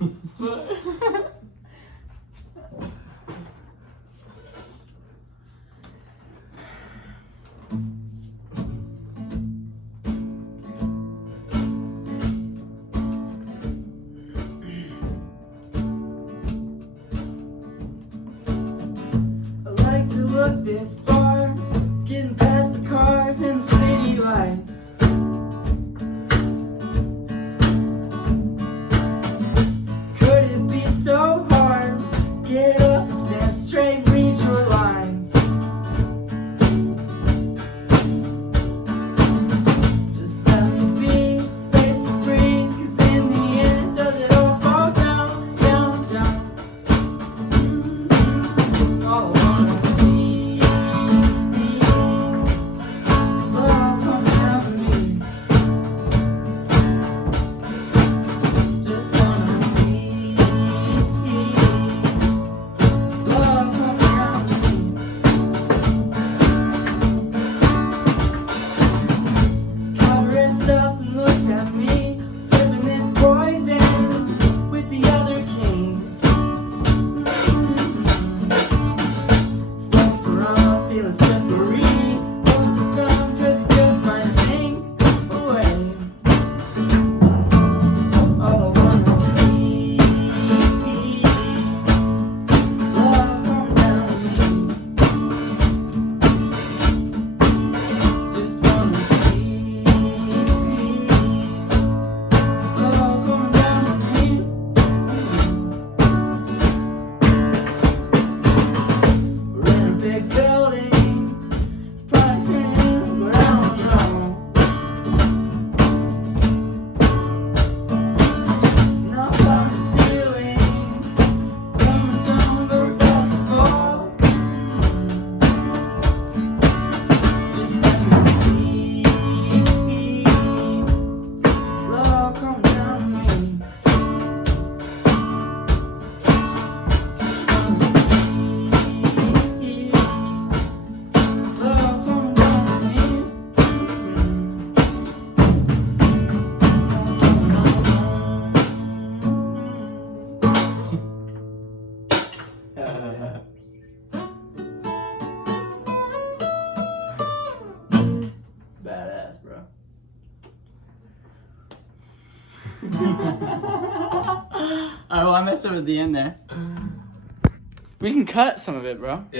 To look this far, getting past the cars and city lights. Could it be so hard? Get up, stand straight, read your lines. Just let me be, space to breathe, 'cause in the end does it all fall down, down, down. All I wanna badass, bro. Alright, well, I messed up at the end there. We can cut some of it, bro. Yeah.